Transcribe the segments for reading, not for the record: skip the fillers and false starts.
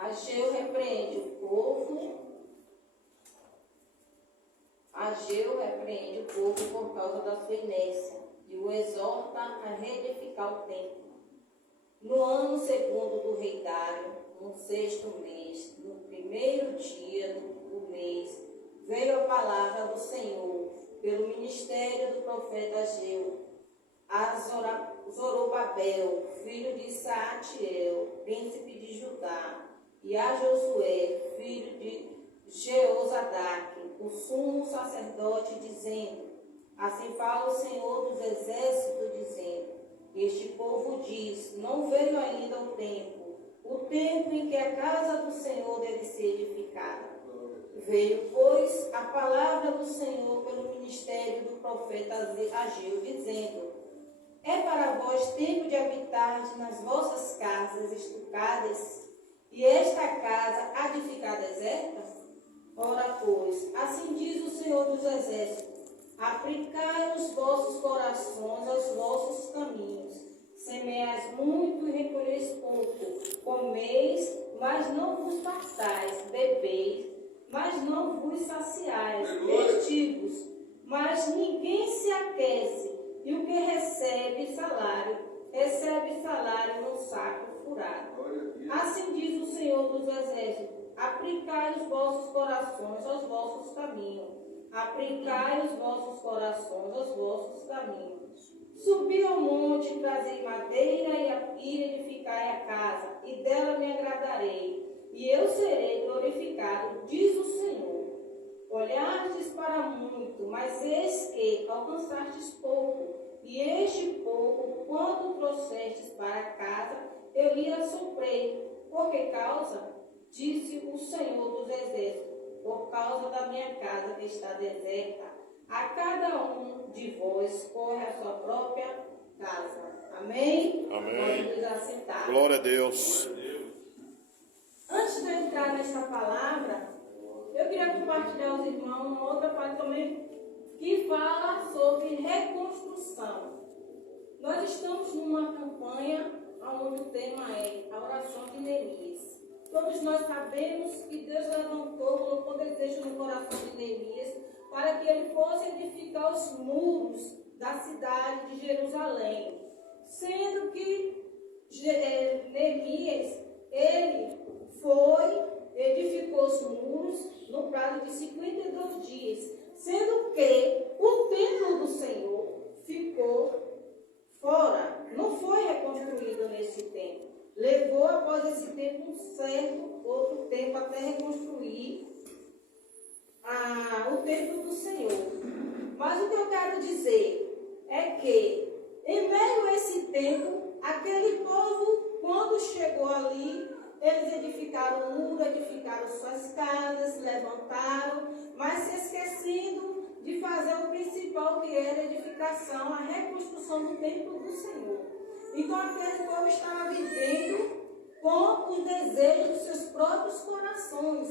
Ageu repreende o povo por causa da sua inércia e o exorta a reedificar o templo. No ano segundo do rei Dário, no 6º mês, no primeiro dia do mês, veio a palavra do Senhor pelo ministério do profeta Ageu a Zorobabel, filho de Saatiel, príncipe de Judá, e a Josué, filho de Jeozadaque, o sumo sacerdote, dizendo: assim fala o Senhor dos exércitos, dizendo: este povo diz, não veio ainda o tempo em que a casa do Senhor deve ser edificada. Veio, pois, a palavra do Senhor pelo ministério do profeta Ageu, dizendo: é para vós tempo de habitar nas vossas casas estucadas, e esta casa há de ficar deserta? Ora, pois, assim diz o Senhor dos exércitos: aplicai os vossos corações aos vossos caminhos, semeais muito e recolheis pouco, comeis, mas não vos fartais, bebeis, mas não vos saciais, vestivos, mas ninguém se aquece, e o que recebe salário no saco furado. Assim diz o Senhor dos exércitos: aplicai os vossos corações aos vossos caminhos. Aplicai os vossos corações aos vossos caminhos. Subi ao monte, trazei madeira e edificai a casa, e dela me agradarei, e eu serei glorificado, diz o Senhor. Olhastes para muito, mas eis que alcançastes pouco, e este pouco, quando trouxestes para casa, eu lhe assoprei. Por que causa? Disse o Senhor dos exércitos: por causa da minha casa que está deserta, a cada um de vós corre a sua própria casa. Amém? Amém. Vamos nos assentar. Glória a Deus. Antes de eu entrar nesta palavra, eu queria compartilhar aos irmãos uma outra parte também que fala sobre reconstrução. Nós estamos numa campanha onde o tema é a oração de Neemias. Todos nós sabemos que Deus colocou desejo no coração de Neemias para que ele fosse edificar os muros da cidade de Jerusalém. Sendo que Neemias, ele edificou os muros no prazo de 52 dias. Sendo que o templo do Senhor ficou fora, não foi reconstruído nesse tempo. Levou após esse tempo outro tempo até reconstruir o templo do Senhor. Mas o que eu quero dizer é que, em meio a esse tempo, aquele povo, quando chegou ali, eles edificaram o muro, edificaram suas casas, levantaram, mas se esquecendo de fazer o principal, que era a edificação, a reconstrução do templo do Senhor. Então aquele povo estava vivendo com os desejos dos seus próprios corações.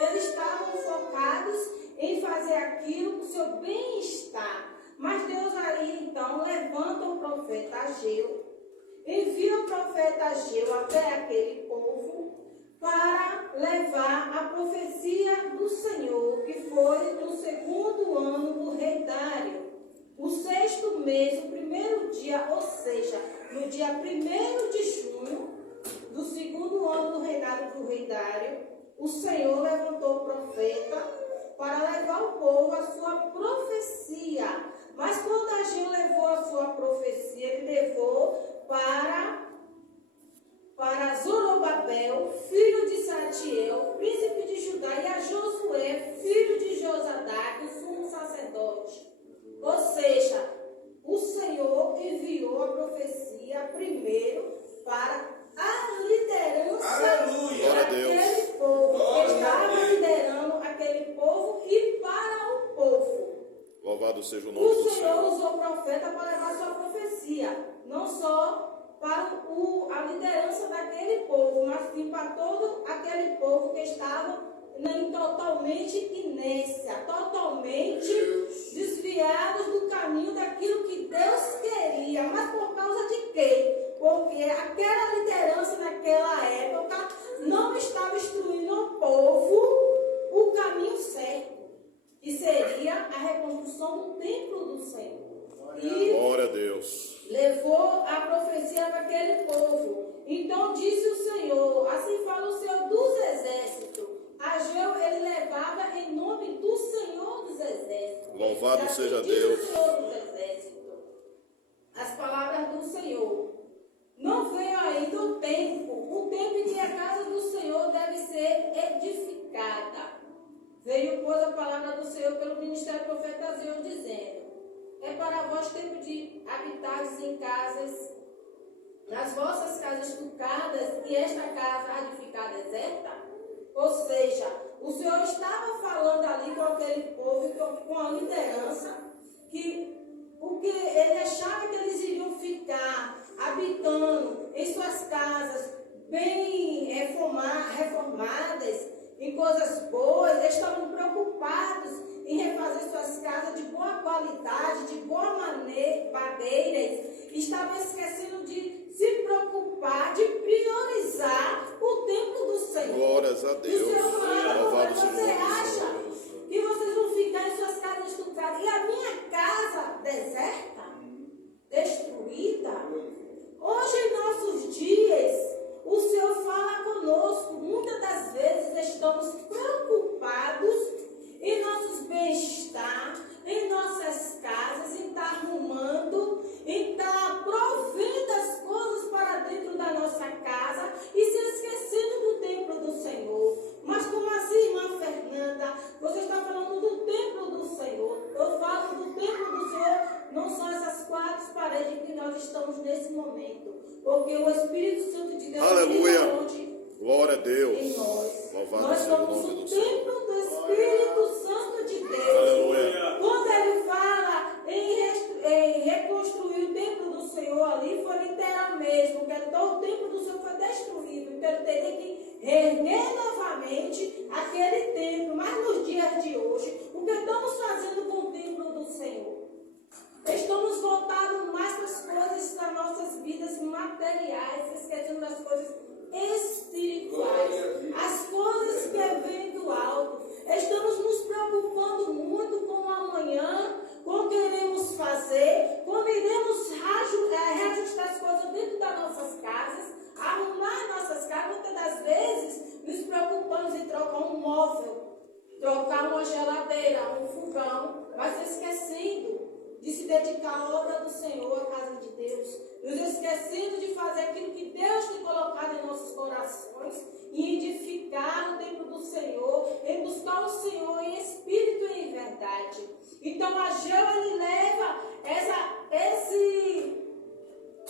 Eles estavam focados em fazer aquilo para o seu bem-estar. Mas Deus aí então levanta o profeta Ageu, envia o profeta Ageu até aquele povo para levar a profecia do Senhor, que foi no 2º ano do rei Dário. O 6º mês, o primeiro dia, ou seja, no dia 1º de junho do 2º ano do reinado do rei Dário, o Senhor levantou o profeta para levar ao povo a sua profecia. Mas quando Ageu levou a sua profecia, ele levou para Zorobabel, filho de Saatiel, príncipe de Judá, e a Josué, filho de Josadaque, o sumo sacerdote. Ou seja, o Senhor enviou a profecia primeiro para a liderança daquele povo, que estava liderando aquele povo, e para o povo. Louvado seja o nome do Senhor. O Senhor usou o profeta para levar sua profecia, não só para a liderança daquele povo, mas sim para todo aquele povo que estava totalmente inércia, totalmente desviados do caminho daquilo que Deus queria. Mas por causa de quê? Porque aquela liderança naquela época não estava construção do templo do Senhor. E Glória a Deus. levou a profecia para aquele povo. Então disse o Senhor, assim fala o Senhor dos exércitos. Ageu ele levava em nome do Senhor dos exércitos. Louvado Assim seja diz Deus. o Senhor dos exércitos. As palavras do Senhor. Não veio ainda o tempo em que a casa do Senhor deve ser edificada. Veio, pois, a palavra do Senhor pelo ministério do profeta Ageu, dizendo: é para vós tempo de habitares em casas, nas vossas casas estucadas, e esta casa há de ficar deserta? Ou seja, o Senhor estava falando ali com aquele povo, com a liderança, porque ele achava que eles iriam ficar habitando em suas casas bem reformadas, em coisas boas. Eles estavam preocupados em refazer suas casas de boa qualidade, de boa madeira. Estavam esquecendo de se preocupar, de priorizar o templo do Senhor. Glórias a Deus. O Senhor falava: Louvado seja o você nome do acha Senhor. que vocês vão ficar em suas casas estucadas e a minha casa deserta, destruída? Hoje, em nossos dias, o Senhor fala conosco. Muitas das vezes estamos preocupados em nossos bem-estar, em nossas casas, em estar arrumando, em estar provendo as coisas para dentro da nossa casa e se esquecendo do templo do Senhor. Mas como assim, irmã Fernanda? Você está falando do templo do Senhor. Eu falo do templo do Senhor, não são essas quatro paredes que nós estamos nesse momento. Porque o Espírito Santo de Deus Aleluia. onde Glória a Deus. em nós. Louvado Nós seja o somos nome o do Senhor. templo do Espírito Santo de Deus. Aleluia. Quando ele fala em reconstruir o templo do Senhor ali, foi literal mesmo, porque todo o templo do Senhor foi destruído. Então ele teria que reerguer novamente aquele templo. Mas nos dias de hoje, o que estamos fazendo com o templo do Senhor? Estamos voltados mais para as coisas das nossas vidas materiais, esquecendo das coisas espirituais, as coisas que vêm do alto. Estamos nos preocupando muito com o amanhã, com o que iremos fazer, como iremos reajustar as coisas dentro das nossas casas, arrumar nossas casas. Muitas das vezes nos preocupamos em trocar um móvel, trocar uma geladeira, um fogão, mas esquecendo de se dedicar à obra do Senhor, à casa de Deus, nos esquecendo de fazer aquilo que Deus tem colocado em nossos corações e edificar o templo do Senhor, em buscar o Senhor em espírito e em verdade. Então Ageu, ele leva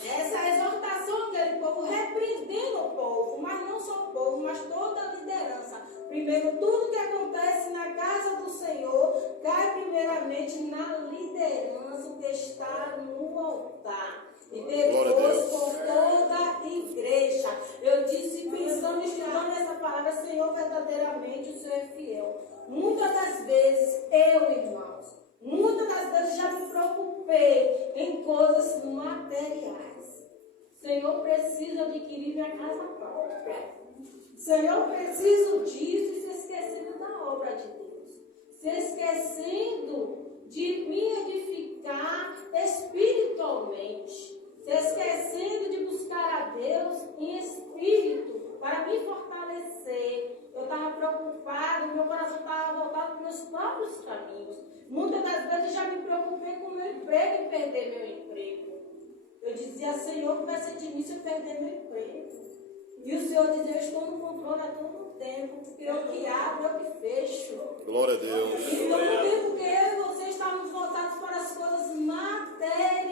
essa exortação àquele povo, repreendendo o povo, mas não só o povo, mas toda a liderança. Primeiro, tudo que acontece na casa do Senhor cai primeiramente na liderança, o que está no altar. E depois com toda a igreja. Eu disse, pensando, estudando essa palavra, Senhor, verdadeiramente o Senhor é fiel. Muitas das vezes, muitas das vezes já me preocupei em coisas materiais. Senhor, preciso adquirir minha casa própria. Senhor, preciso disso, e se esquecendo da obra de Deus. Se esquecendo de me edificar espiritualmente. Se esquecendo de buscar a Deus em espírito para me fortalecer. Eu estava preocupado, meu coração estava voltado para os meus próprios caminhos. Muitas das vezes já me preocupei com o meu emprego e perder meu emprego. Eu dizia, Senhor, que vai ser de mim se eu perder meu emprego. E o Senhor dizia, eu estou no controle a todo tempo, porque eu que abro, eu que fecho. Glória a Deus. Então, no tempo que eu e você estávamos voltados para as coisas materiais,